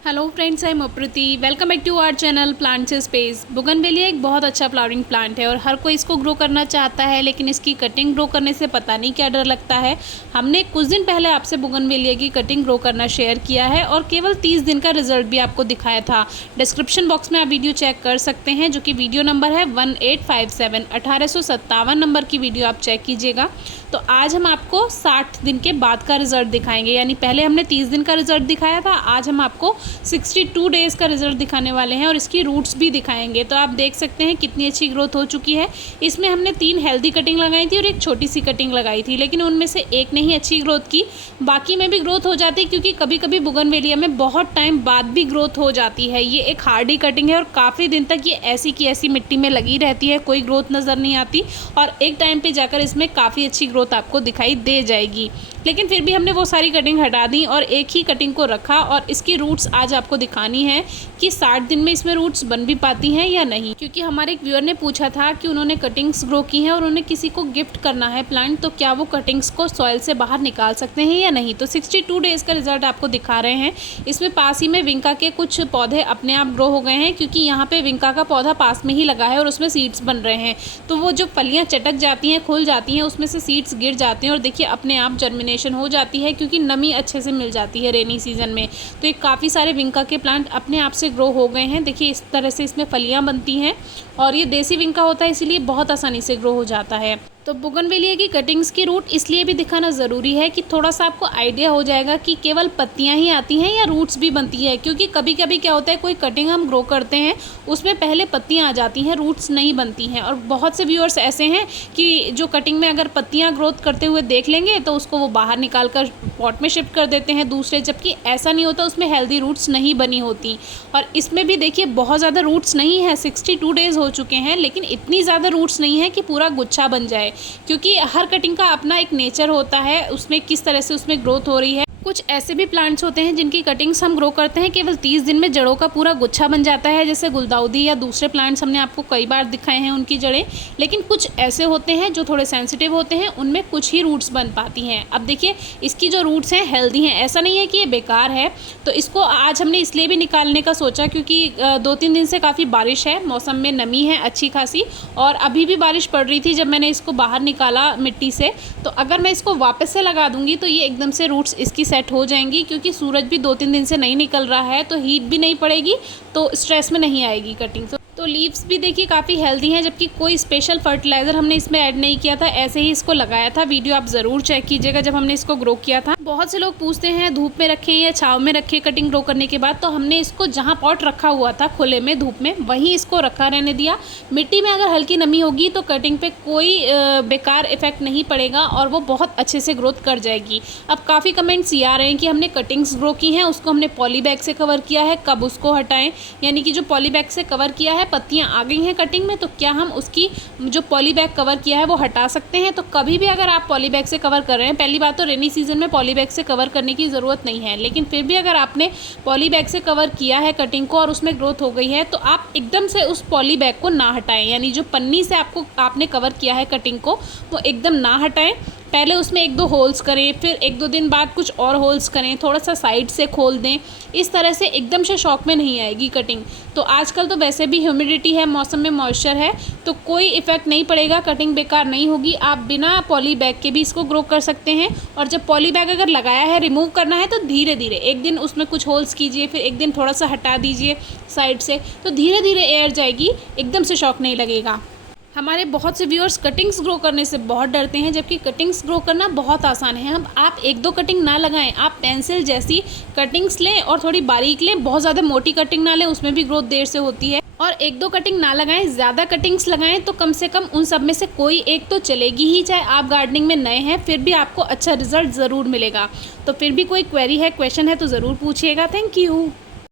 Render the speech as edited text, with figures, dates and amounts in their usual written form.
Hello friends, I am Apriti. Welcome back to our channel plants space. Bougainvillea एक बहुत अच्छा flowering plant है और हर कोई इसको ग्रो करना चाहता है, लेकिन इसकी कटिंग ग्रो करने से पता नहीं क्या डर लगता है। हमने कुछ दिन पहले आपसे बोगनवेलिया की कटिंग ग्रो करना शेयर किया है और केवल 30 दिन का रिजल्ट भी आपको दिखाया था। डिस्क्रिप्शन बॉक्स में आप वीडियो चेक कर सकते हैं, जो कि वीडियो नंबर है 1857 1857 नंबर की वीडियो आप चेक कीजिएगा। तो आज हम आपको 60 दिन के बाद का रिजल्ट दिखाएंगे, यानी पहले हमने 30 दिन का रिजल्ट दिखाया था, आज हम आपको 62 डेज़ का रिजल्ट दिखाने वाले हैं और इसकी रूट्स भी दिखाएंगे। तो आप देख सकते हैं कितनी अच्छी ग्रोथ हो चुकी है। इसमें हमने 3 हेल्दी कटिंग लगाई थी और एक छोटी सी कटिंग लगाई थी, लेकिन उनमें से एक ने ही अच्छी ग्रोथ की, बाकी में भी ग्रोथ हो जाती है, क्योंकि कभी कभी बोगनवेलिया में बहुत टाइम बाद भी ग्रोथ हो जाती है। ये एक हार्डी कटिंग है और काफ़ी दिन तक ये ऐसी की ऐसी मिट्टी में लगी रहती है, कोई ग्रोथ नज़र नहीं आती और एक टाइम पर जाकर इसमें काफ़ी अच्छी ग्रोथ आपको दिखाई दे जाएगी। लेकिन फिर भी हमने वो सारी कटिंग हटा दी और एक ही कटिंग को रखा और इसकी रूट्स आज आपको दिखानी है कि 60 दिन में इसमें रूट्स बन भी पाती हैं या नहीं। क्योंकि हमारे एक व्यूअर ने पूछा था कि उन्होंने कटिंग्स ग्रो की हैं और उन्हें किसी को गिफ्ट करना है प्लांट, तो क्या वो कटिंग्स को सॉइल से बाहर निकाल सकते हैं या नहीं। तो 62 डेज़ का रिजल्ट आपको दिखा रहे हैं। इसमें पास ही में विंका के कुछ पौधे अपने आप ग्रो हो गए हैं, क्योंकि यहाँ पे विंका का पौधा पास में ही लगा है और उसमें सीड्स बन रहे हैं। तो वो जो फलियाँ चटक जाती हैं, खुल जाती हैं, उसमें से सीड्स गिर जाते हैं और देखिए अपने आप जर्मिनेशन हो जाती है, क्योंकि नमी अच्छे से मिल जाती है रेनी सीजन में। तो ये काफ़ी सारे विंका के प्लांट अपने आप से ग्रो हो गए हैं। देखिए इस तरह से इसमें फलियां बनती हैं और ये देसी विंका होता है, इसीलिए बहुत आसानी से ग्रो हो जाता है। तो बोगनवेलिया की कटिंग्स की रूट इसलिए भी दिखाना ज़रूरी है कि थोड़ा सा आपको आइडिया हो जाएगा कि केवल पत्तियां ही आती हैं या रूट्स भी बनती है। क्योंकि कभी कभी क्या होता है, कोई कटिंग हम ग्रो करते हैं उसमें पहले पत्तियां आ जाती हैं, रूट्स नहीं बनती हैं। और बहुत से व्यूअर्स ऐसे हैं कि जो कटिंग में अगर पत्तियाँ ग्रोथ करते हुए देख लेंगे तो उसको वो बाहर निकाल कर पॉट में शिफ्ट कर देते हैं दूसरे, जबकि ऐसा नहीं होता, उसमें हेल्दी रूट्स नहीं बनी होती। और इसमें भी देखिए बहुत ज़्यादा रूट्स नहीं है, 62 डेज़ हो चुके हैं, लेकिन इतनी ज़्यादा रूट्स नहीं है कि पूरा गुच्छा बन जाए, क्योंकि हर कटिंग का अपना एक नेचर होता है, उसमें किस तरह से उसमें ग्रोथ हो रही है। कुछ ऐसे भी प्लांट्स होते हैं जिनकी कटिंग्स हम ग्रो करते हैं, केवल 30 दिन में जड़ों का पूरा गुच्छा बन जाता है, जैसे गुलदाउदी या दूसरे प्लांट्स हमने आपको कई बार दिखाए हैं उनकी जड़ें। लेकिन कुछ ऐसे होते हैं जो थोड़े सेंसिटिव होते हैं, उनमें कुछ ही रूट्स बन पाती हैं। अब देखिए इसकी जो रूट्स हैं हेल्दी हैं, ऐसा नहीं है कि ये बेकार है। तो इसको आज हमने इसलिए भी निकालने का सोचा क्योंकि 2-3 दिन से काफ़ी बारिश है, मौसम में नमी है अच्छी खासी, और अभी भी बारिश पड़ रही थी जब मैंने इसको बाहर निकाला मिट्टी से। तो अगर मैं इसको वापस से लगा दूंगी तो ये एकदम से रूट्स इसकी सेट हो जाएंगी, क्योंकि सूरज भी 2-3 दिन से नहीं निकल रहा है, तो हीट भी नहीं पड़ेगी, तो स्ट्रेस में नहीं आएगी कटिंग। तो लीव्स भी देखिए काफ़ी हेल्दी हैं, जबकि कोई स्पेशल फर्टिलाइज़र हमने इसमें ऐड नहीं किया था, ऐसे ही इसको लगाया था। वीडियो आप ज़रूर चेक कीजिएगा जब हमने इसको ग्रो किया था। बहुत से लोग पूछते हैं धूप में रखें या छाँव में रखें कटिंग ग्रो करने के बाद, तो हमने इसको जहाँ पॉट रखा हुआ था खुले में धूप में, वहीं इसको रखा रहने दिया। मिट्टी में अगर हल्की नमी होगी तो कटिंग पे कोई बेकार इफेक्ट नहीं पड़ेगा और वो बहुत अच्छे से ग्रोथ कर जाएगी। अब काफ़ी कमेंट्स ये आ रहे हैं कि हमने कटिंग्स ग्रो की हैं, उसको हमने पॉली बैग से कवर किया है, कब उसको हटाएं। यानी कि जो पॉली बैग से कवर किया है, पत्तियां आ गई हैं कटिंग में, तो क्या हम उसकी जो पॉली बैग कवर किया है वो हटा सकते हैं। तो कभी भी अगर आप पॉली बैग से कवर कर रहे हैं, पहली बात तो रेनी सीजन में पॉली बैग से कवर करने की ज़रूरत नहीं है, लेकिन फिर भी अगर आपने पॉली बैग से कवर किया है कटिंग को और उसमें ग्रोथ हो गई है, तो आप एकदम से उस पॉली बैग को ना हटाएं। यानी जो पन्नी से आपने कवर किया है कटिंग को, वो एकदम ना हटाएं। पहले उसमें 1-2 होल्स करें, फिर 1-2 दिन बाद कुछ और होल्स करें, थोड़ा सा साइड से खोल दें। इस तरह से एकदम से शॉक में नहीं आएगी कटिंग। तो आजकल तो वैसे भी ह्यूमिडिटी है, मौसम में मॉइस्चर है, तो कोई इफेक्ट नहीं पड़ेगा, कटिंग बेकार नहीं होगी। आप बिना पॉली बैग के भी इसको ग्रो कर सकते हैं। और जब पॉली बैग अगर लगाया है, रिमूव करना है, तो धीरे धीरे एक दिन उसमें कुछ होल्स कीजिए, फिर एक दिन थोड़ा सा हटा दीजिए साइड से, तो धीरे धीरे एयर जाएगी, एकदम से शॉक नहीं लगेगा। हमारे बहुत से व्यूअर्स कटिंग्स ग्रो करने से बहुत डरते हैं, जबकि कटिंग्स ग्रो करना बहुत आसान है। हम आप 1-2 कटिंग ना लगाएं, आप पेंसिल जैसी कटिंग्स लें और थोड़ी बारीक लें, बहुत ज़्यादा मोटी कटिंग ना लें, उसमें भी ग्रोथ देर से होती है। और 1-2 कटिंग ना लगाएं, ज़्यादा कटिंग्स लगाएं तो कम से कम उन सब में से कोई एक तो चलेगी ही। चाहे आप गार्डनिंग में नए हैं, फिर भी आपको अच्छा रिजल्ट ज़रूर मिलेगा। तो फिर भी कोई क्वेरी है, क्वेश्चन है तो ज़रूर पूछिएगा। Thank you.